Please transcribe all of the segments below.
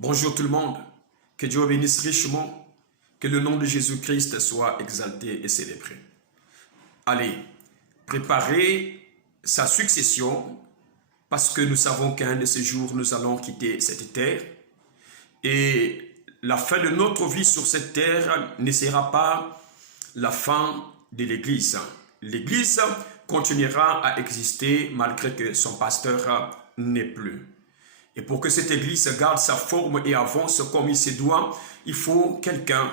Bonjour tout le monde, que Dieu bénisse richement, que le nom de Jésus-Christ soit exalté et célébré. Allez, préparez sa succession parce que nous savons qu'un de ces jours nous allons quitter cette terre et la fin de notre vie sur cette terre ne sera pas la fin de l'Église. L'Église continuera à exister malgré que son pasteur n'est plus. Et pour que cette église garde sa forme et avance comme il se doit, il faut quelqu'un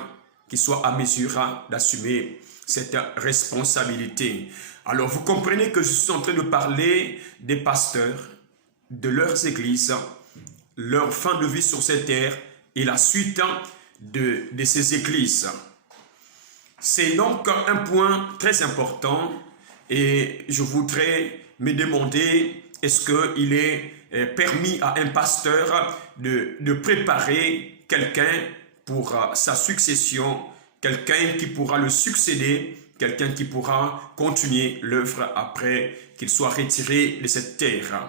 qui soit à mesure d'assumer cette responsabilité. Alors vous comprenez que je suis en train de parler des pasteurs, de leurs églises, leur fin de vie sur cette terre et la suite de ces églises. C'est donc un point très important et je voudrais me demander, est-ce qu'il est permis à un pasteur de préparer quelqu'un pour sa succession, quelqu'un qui pourra le succéder, quelqu'un qui pourra continuer l'œuvre après qu'il soit retiré de cette terre.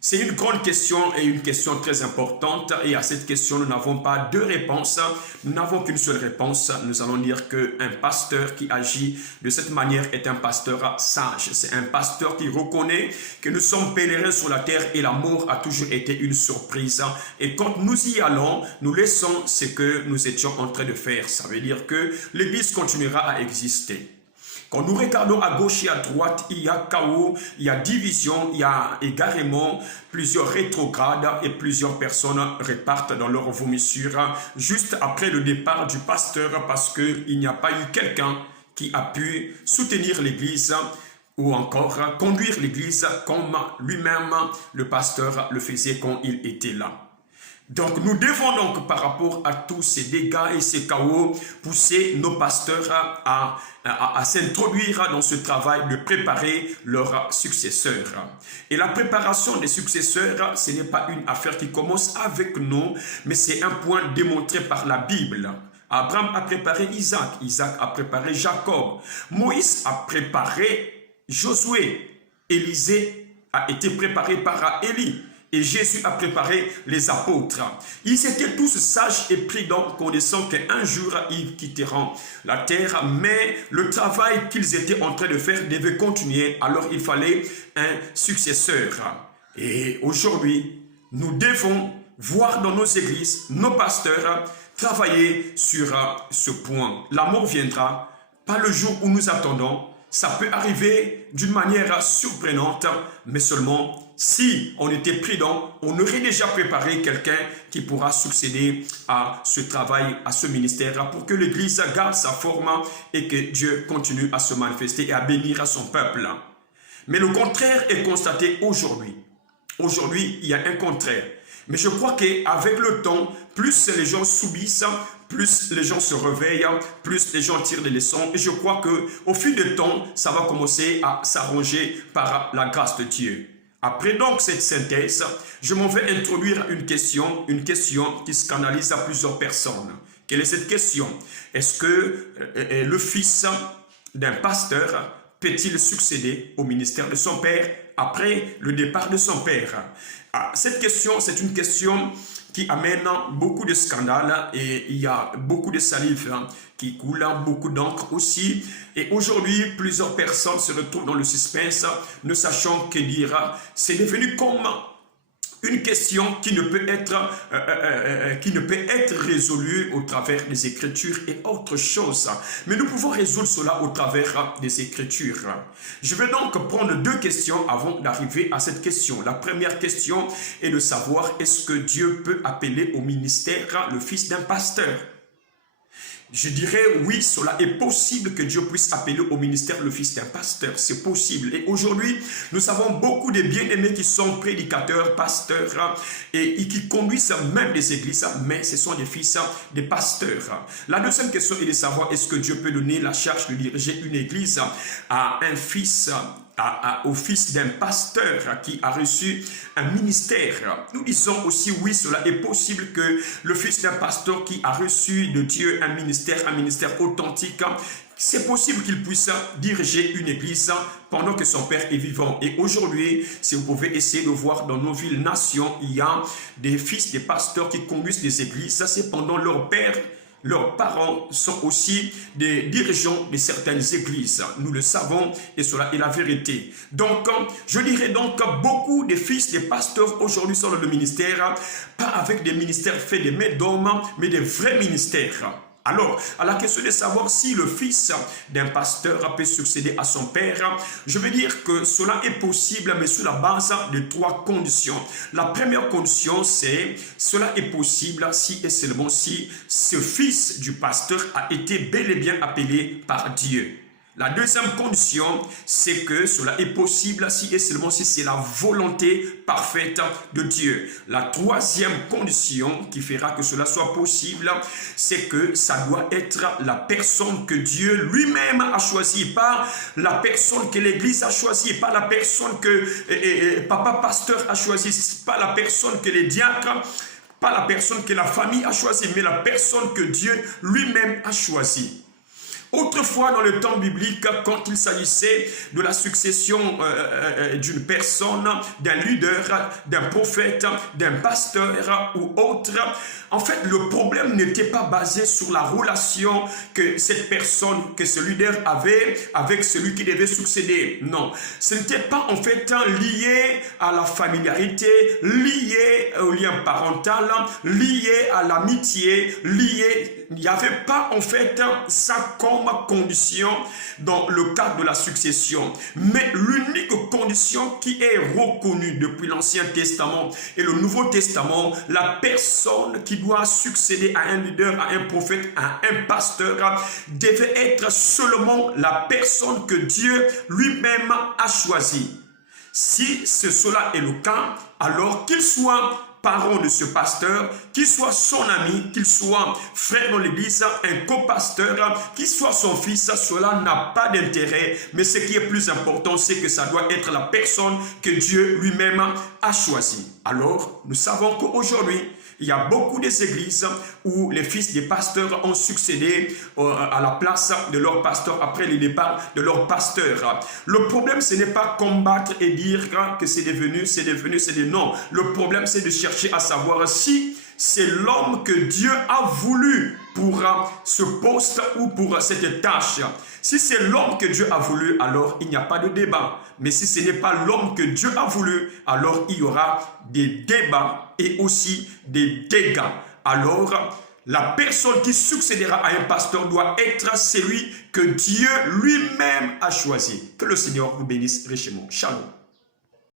C'est une grande question et une question très importante et à cette question nous n'avons pas deux réponses, nous n'avons qu'une seule réponse. Nous allons dire qu'un pasteur qui agit de cette manière est un pasteur sage. C'est un pasteur qui reconnaît que nous sommes pèlerins sur la terre et la mort a toujours été une surprise. Et quand nous y allons, nous laissons ce que nous étions en train de faire. Ça veut dire que l'Église continuera à exister. Quand nous regardons à gauche et à droite, il y a chaos, il y a division, il y a égarément plusieurs rétrogrades et plusieurs personnes repartent dans leur vomissure juste après le départ du pasteur parce qu'il n'y a pas eu quelqu'un qui a pu soutenir l'église ou encore conduire l'église comme lui-même le pasteur le faisait quand il était là. Donc nous devons donc par rapport à tous ces dégâts et ces chaos pousser nos pasteurs à s'introduire dans ce travail de préparer leurs successeurs. Et la préparation des successeurs, ce n'est pas une affaire qui commence avec nous, mais c'est un point démontré par la Bible. Abraham a préparé Isaac, Isaac a préparé Jacob, Moïse a préparé Josué, Élisée a été préparé par Élie. Et Jésus a préparé les apôtres. Ils étaient tous sages et prudents, connaissant qu'un jour ils quitteront la terre, mais le travail qu'ils étaient en train de faire devait continuer, alors il fallait un successeur. Et aujourd'hui, nous devons voir dans nos églises, nos pasteurs, travailler sur ce point. La mort viendra, pas le jour où nous attendons, ça peut arriver d'une manière surprenante, mais seulement si on était prudent, on aurait déjà préparé quelqu'un qui pourra succéder à ce travail, à ce ministère, pour que l'Église garde sa forme et que Dieu continue à se manifester et à bénir à son peuple. Mais le contraire est constaté aujourd'hui. Aujourd'hui, il y a un contraire. Mais je crois qu'avec le temps, plus les gens subissent, plus les gens se réveillent, plus les gens tirent des leçons. Et je crois qu'au fil du temps, ça va commencer à s'arranger par la grâce de Dieu. Après donc cette synthèse, je m'en vais introduire une question qui scandalise à plusieurs personnes. Quelle est cette question? Est-ce que le fils d'un pasteur peut-il succéder au ministère de son père après le départ de son père? Cette question, c'est une question qui amène beaucoup de scandales et il y a beaucoup de salive qui coule, beaucoup d'encre aussi. Et aujourd'hui, plusieurs personnes se retrouvent dans le suspense, ne sachant que dire. C'est devenu comme une question qui ne peut être résolue au travers des Écritures et autre chose. Mais nous pouvons résoudre cela au travers des Écritures. Je vais donc prendre deux questions avant d'arriver à cette question. La première question est de savoir, est-ce que Dieu peut appeler au ministère le fils d'un pasteur? Je dirais oui, cela est possible que Dieu puisse appeler au ministère le fils d'un pasteur, c'est possible. Et aujourd'hui, nous avons beaucoup de bien-aimés qui sont prédicateurs, pasteurs et qui conduisent même des églises, mais ce sont des fils des pasteurs. La deuxième question est de savoir, est-ce que Dieu peut donner la charge de diriger une église à un fils au fils d'un pasteur qui a reçu un ministère? Nous disons aussi oui, cela est possible que le fils d'un pasteur qui a reçu de Dieu un ministère authentique, c'est possible qu'il puisse diriger une église pendant que son père est vivant. Et aujourd'hui, si vous pouvez essayer de voir dans nos villes, nations, il y a des fils, des pasteurs qui conduisent des églises. Ça, c'est pendant leur père. Leurs parents sont aussi des dirigeants de certaines églises. Nous le savons et cela est la vérité. Donc, je dirais donc que beaucoup de fils des pasteurs aujourd'hui sont dans le ministère, pas avec des ministères faits des mains d'hommes, mais des vrais ministères. Alors, à la question de savoir si le fils d'un pasteur peut succéder à son père, je veux dire que cela est possible, mais sur la base de 3 conditions. La première condition, c'est cela est possible si et seulement si ce fils du pasteur a été bel et bien appelé par Dieu. La deuxième condition, c'est que cela est possible si et seulement si c'est la volonté parfaite de Dieu. La troisième condition qui fera que cela soit possible, c'est que ça doit être la personne que Dieu lui-même a choisie, pas la personne que l'Église a choisie, pas la personne que papa pasteur a choisie, pas la personne que les diacres, pas la personne que la famille a choisie, mais la personne que Dieu lui-même a choisie. Autrefois, dans le temps biblique, quand il s'agissait de la succession d'une personne, d'un leader, d'un prophète, d'un pasteur ou autre, en fait, le problème n'était pas basé sur la relation que cette personne, que ce leader avait avec celui qui devait succéder. Non, ce n'était pas en fait lié à la familiarité, lié au lien parental, lié à l'amitié, lié... Il n'y avait pas en fait ça comme condition dans le cadre de la succession. Mais l'unique condition qui est reconnue depuis l'Ancien Testament et le Nouveau Testament, la personne qui doit succéder à un leader, à un prophète, à un pasteur, devait être seulement la personne que Dieu lui-même a choisie. Si cela est le cas, alors qu'il soit parent de ce pasteur, qu'il soit son ami, qu'il soit frère dans l'église, un co-pasteur, qu'il soit son fils, cela n'a pas d'intérêt. Mais ce qui est plus important, c'est que ça doit être la personne que Dieu lui-même a choisie. Alors, nous savons qu'aujourd'hui, il y a beaucoup des églises où les fils des pasteurs ont succédé à la place de leur pasteur après le départ de leur pasteur. Le problème, ce n'est pas combattre et dire que c'est devenu, non. Le problème, c'est de chercher à savoir si c'est l'homme que Dieu a voulu pour ce poste ou pour cette tâche. Si c'est l'homme que Dieu a voulu, alors il n'y a pas de débat. Mais si ce n'est pas l'homme que Dieu a voulu, alors il y aura des débats et aussi des dégâts. Alors, la personne qui succédera à un pasteur doit être celui que Dieu lui-même a choisi. Que le Seigneur vous bénisse richement. Shalom.